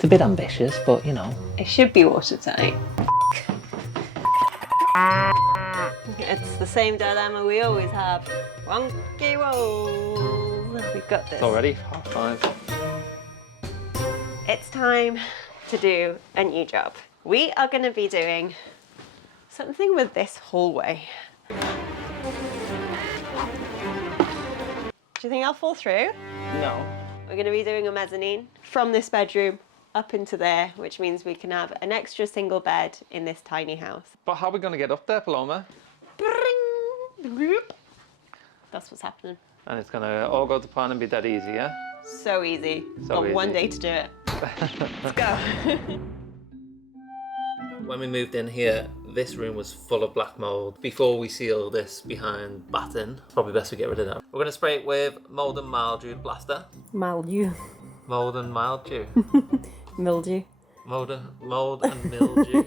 It's a bit ambitious, but you know. It should be watertight. It's the same dilemma we always have. Wonky rolls. We've got this. It's already 5:30. It's time to do a new job. We are going to be doing something with this hallway. Do you think I'll fall through? No. We're going to be doing a mezzanine from this bedroom up into there, which means we can have an extra single bed in this tiny house. But how are we going to get up there, Paloma? That's what's happening. And it's going to all go to plan and be dead easy, yeah? So easy. So Got one easy. day to do it. Let's go. When we moved in here, this room was full of black mould. Before we seal this behind batting, probably best we get rid of that. We're going to spray it with mould and mildew plaster. Mildew. Mould and mildew. Mildew. Mould and mildew.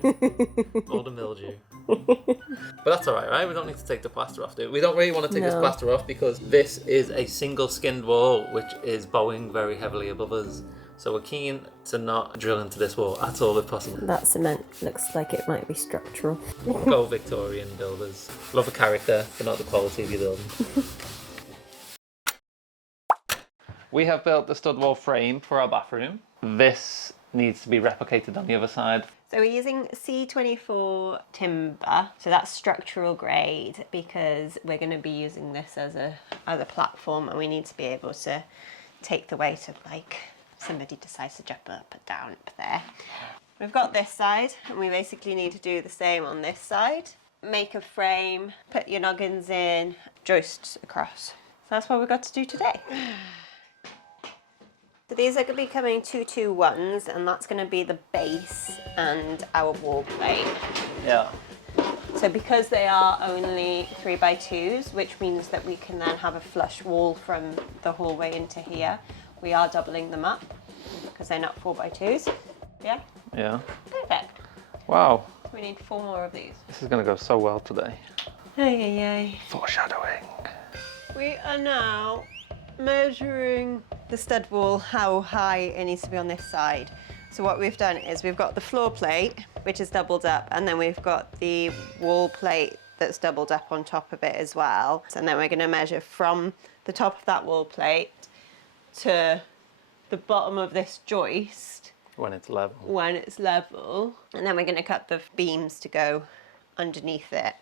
Mould and mildew. But that's alright, right? We don't need to take the plaster off, do we? We don't really want to take this plaster off because this is a single skinned wall which is bowing very heavily above us. So we're keen to not drill into this wall at all if possible. That cement looks like it might be structural. Go Victorian builders. Love the character, but not the quality of your building. We have built the stud wall frame for our bathroom. This needs to be replicated on the other side. So we're using C24 timber, so that's structural grade, because we're going to be using this as a platform, and we need to be able to take the weight of, like, somebody decides to jump up and down up there. We've got this side, and we basically need to do the same on this side. Make a frame, put your noggins in, joists across. So that's what we've got to do today. So these are going to be coming 221s, and that's going to be the base and our wall plate. Yeah. So because they are only 3x2s, which means that we can then have a flush wall from the hallway into here, we are doubling them up because they're not 4x2s. Yeah? Yeah. Perfect. Wow. We need 4 more of these. This is going to go so well today. Ay, ay, ay. Foreshadowing. We are now measuring the stud wall, how high it needs to be on this side. So what we've done is we've got the floor plate, which is doubled up, and then we've got the wall plate that's doubled up on top of it as well. And then we're going to measure from the top of that wall plate to the bottom of this joist When it's level. and then we're going to cut the beams to go underneath it.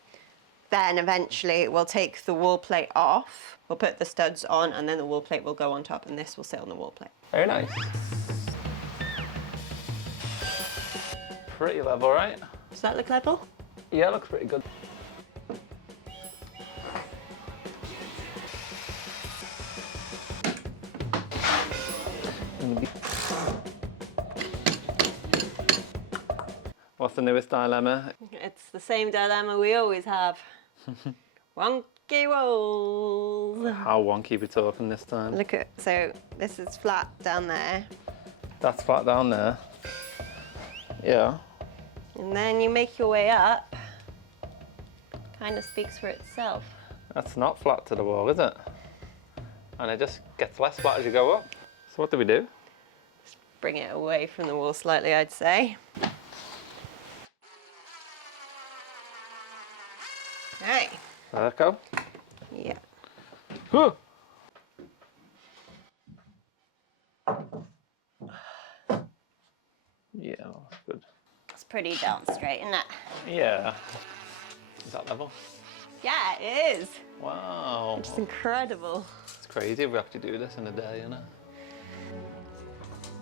Then eventually we'll take the wall plate off, we'll put the studs on, and then the wall plate will go on top, and this will sit on the wall plate. Very nice. Pretty level, right? Does that look level? Yeah, it looks pretty good. What's the newest dilemma? It's the same dilemma we always have. Wonky rolls. How wonky we talking this time? Look at, so this is flat down there, That's flat down there. Yeah. and then you make your way up. Kind of speaks for itself. That's not flat to the wall, is it? And it just gets less flat as you go up. So what do we do? Bring it away from the wall slightly, I'd say. Okay. There it go. Yeah. Huh. Yeah, that's good. It's pretty down straight, isn't it? Yeah. Is that level? Yeah, it is. Wow. It's incredible. It's crazy if we actually do this in a day, isn't it?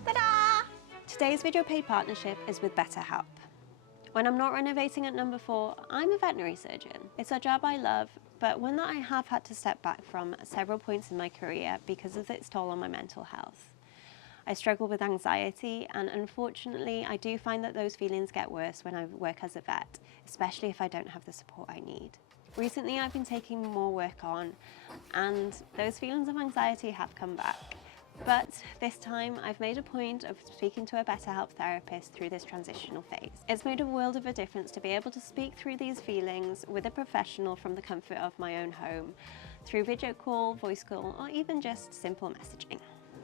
Ta-da! Today's video paid partnership is with BetterHelp. When I'm not renovating at number 4, I'm a veterinary surgeon. It's a job I love, but one that I have had to step back from at several points in my career because of its toll on my mental health. I struggle with anxiety, and unfortunately, I do find that those feelings get worse when I work as a vet, especially if I don't have the support I need. Recently, I've been taking more work on, and those feelings of anxiety have come back. But this time, I've made a point of speaking to a BetterHelp therapist through this transitional phase. It's made a world of a difference to be able to speak through these feelings with a professional from the comfort of my own home, through video call, voice call, or even just simple messaging.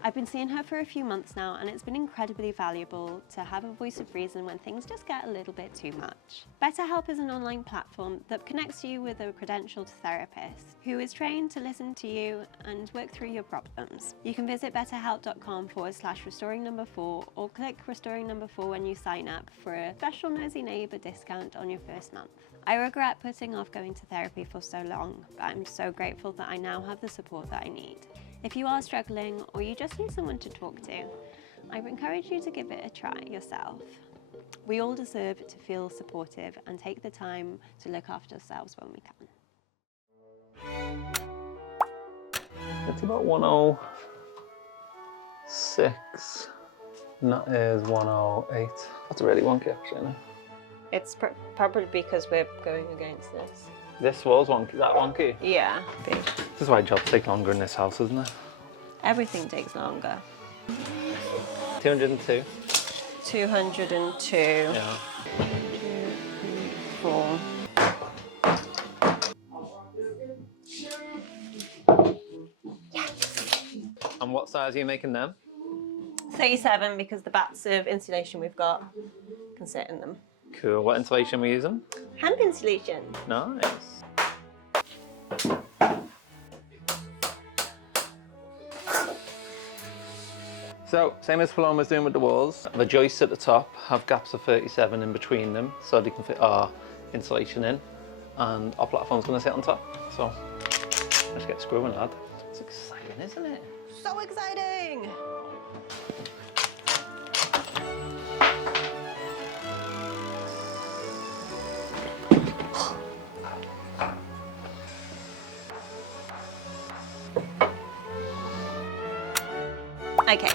I've been seeing her for a few months now, and it's been incredibly valuable to have a voice of reason when things just get a little bit too much. BetterHelp is an online platform that connects you with a credentialed therapist who is trained to listen to you and work through your problems. You can visit betterhelp.com/restoring4 or click restoring number 4 when you sign up for a special nosy neighbour discount on your first month. I regret putting off going to therapy for so long, but I'm so grateful that I now have the support that I need. If you are struggling or you just need someone to talk to, I encourage you to give it a try yourself. We all deserve to feel supportive and take the time to look after ourselves when we can. It's about 106. And that is 108. That's really wonky actually, isn't it? It's probably because we're going against this. This was wonky, that wonky? Yeah. This is why jobs take longer in this house, isn't it? Everything takes longer. 202. 202. Yeah. 2, 3, 4. And what size are you making them? 37, because the bats of insulation we've got can sit in them. Cool. What insulation are we using? Hemp insulation. Nice. So, same as Paloma's doing with the walls. The joists at the top have gaps of 37 in between them, so they can fit our insulation in. And our platform's going to sit on top. So, let's get screwing, lad. It's exciting, isn't it? So exciting! Okay,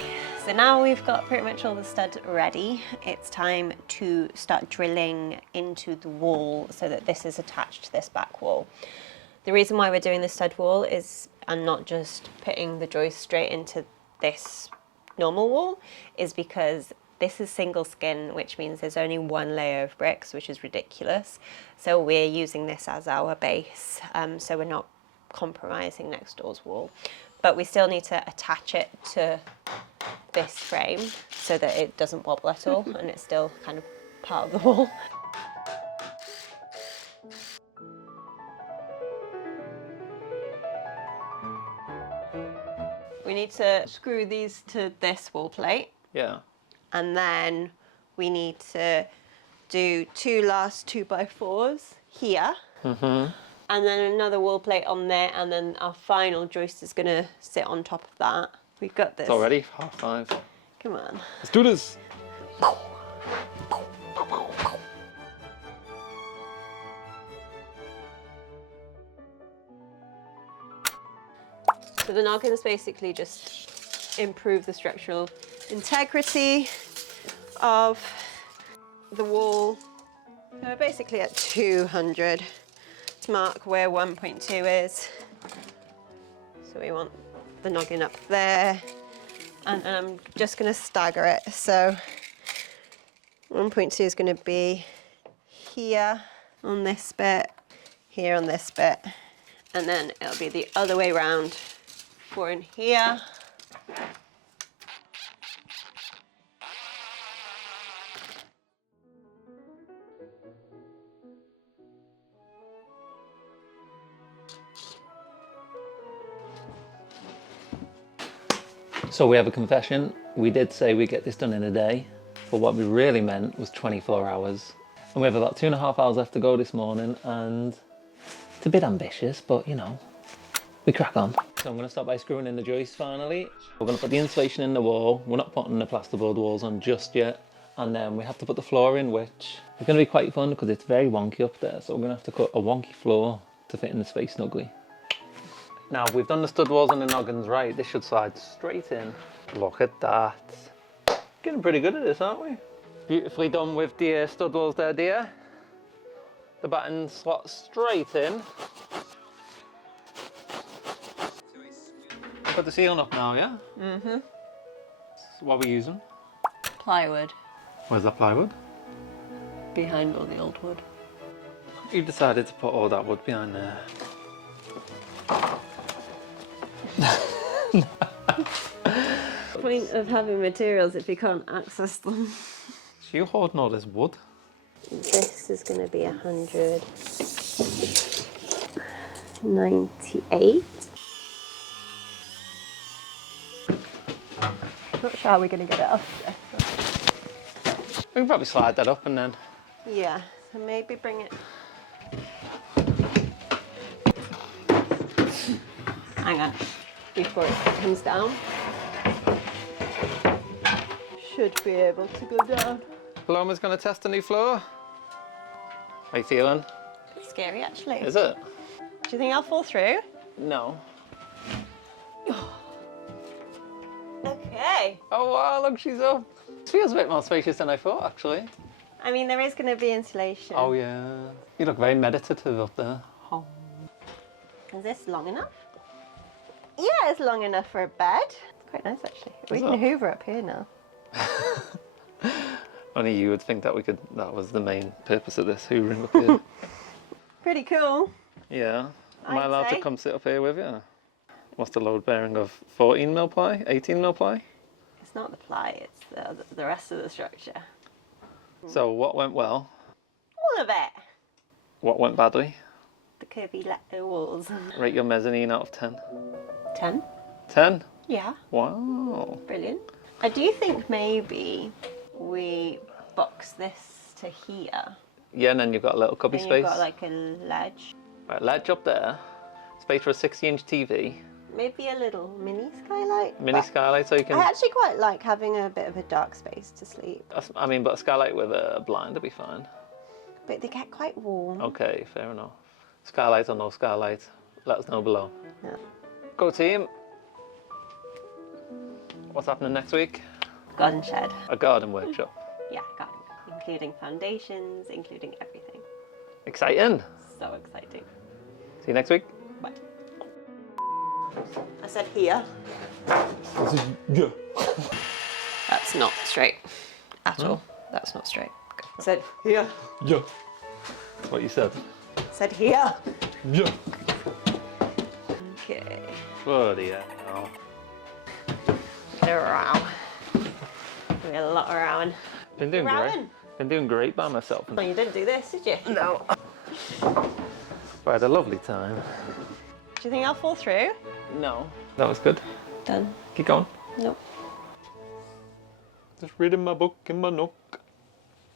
so now we've got pretty much all the stud ready. It's time to start drilling into the wall so that this is attached to this back wall. The reason why we're doing the stud wall is, and not just putting the joist straight into this normal wall, is because this is single skin, which means there's only one layer of bricks, which is ridiculous. So we're using this as our base, so we're not compromising next door's wall. But we still need to attach it to this frame so that it doesn't wobble at all and it's still kind of part of the wall. We need to screw these to this wall plate. Yeah. And then we need to do 2 last 2x4s here. Mm-hmm. And then another wall plate on there, and then our final joist is gonna sit on top of that. We've got this. It's already 5:30. Come on. Let's do this. So the noggins basically just improve the structural integrity of the wall. So we're basically at 200 to mark where 1.2 is. So we want the noggin up there, and I'm just going to stagger it. So 1.2 is going to be here on this bit, here on this bit, and then it'll be the other way round for in here. So we have a confession. We did say we'd get this done in a day, but what we really meant was 24 hours. And we have about 2.5 hours left to go this morning, and it's a bit ambitious, but you know, we crack on. So I'm going to start by screwing in the joist finally. We're going to put the insulation in the wall. We're not putting the plasterboard walls on just yet. And then we have to put the floor in, which is going to be quite fun because it's very wonky up there. So we're going to have to cut a wonky floor to fit in the space snugly. Now we've done the stud walls and the noggins right. This should slide straight in. Look at that. Getting pretty good at this, aren't we? Beautifully done with the stud walls there, dear. The batten slots straight in. Put the ceiling up now, yeah? Mm-hmm. So what are we using? Plywood. Where's that plywood? Behind all the old wood. You decided to put all that wood behind there. point of having materials if you can't access them? So you hoarding all this wood? This is going to be 198. Not sure how we're going to get it off. We can probably slide that up and then... Yeah, so maybe bring it... Hang on, before it comes down. Should be able to go down. Paloma's going to test a new floor. How you feeling? It's scary, actually. Is it? Do you think I'll fall through? No. Okay. Oh wow, look, she's up. It feels a bit more spacious than I thought, actually. I mean, there is going to be insulation. Oh yeah. You look very meditative up there. Oh. Is this long enough? Yeah, it's long enough for a bed. It's quite nice, actually. We can hoover up here now. Only you would think that that was the main purpose of this, hoovering up here. Pretty cool. Yeah. Am I I'd allowed say. to come sit up here with you? What's the load bearing of 14mm ply? 18mm ply? It's not the ply, it's the rest of the structure. So what went well? All of it. What went badly? The curvy walls. Rate your mezzanine out of 10. 10? 10? Yeah. Wow. Brilliant. I do think maybe we box this to here. Yeah, and then you've got a little cubby Then space. you've got like a ledge. Right, ledge up there. Space for a 60-inch TV. Maybe a little mini skylight. Mini but skylight, so you can... I actually quite like having a bit of a dark space to sleep. I mean, but a skylight with a blind would be fine. But they get quite warm. Okay, fair enough. Skylight or no skylight, let us know below. Yeah. Go team. What's happening next week? Garden shed. A garden workshop. Yeah, garden. Including foundations, including everything. Exciting. So exciting. See you next week. Bye. I said here. Yeah. That's not straight at all. That's not straight. I said here. Yeah. That's what you said. I said here. Yeah. Okay. Bloody hell. Around. Doing a lot around. Been doing Rowing. great. Been doing great by myself. Oh, you didn't do this, did you? No. But I had a lovely time. Do you think I'll fall through? No. That was good. Done. Keep going. Nope. Just reading my book in my nook.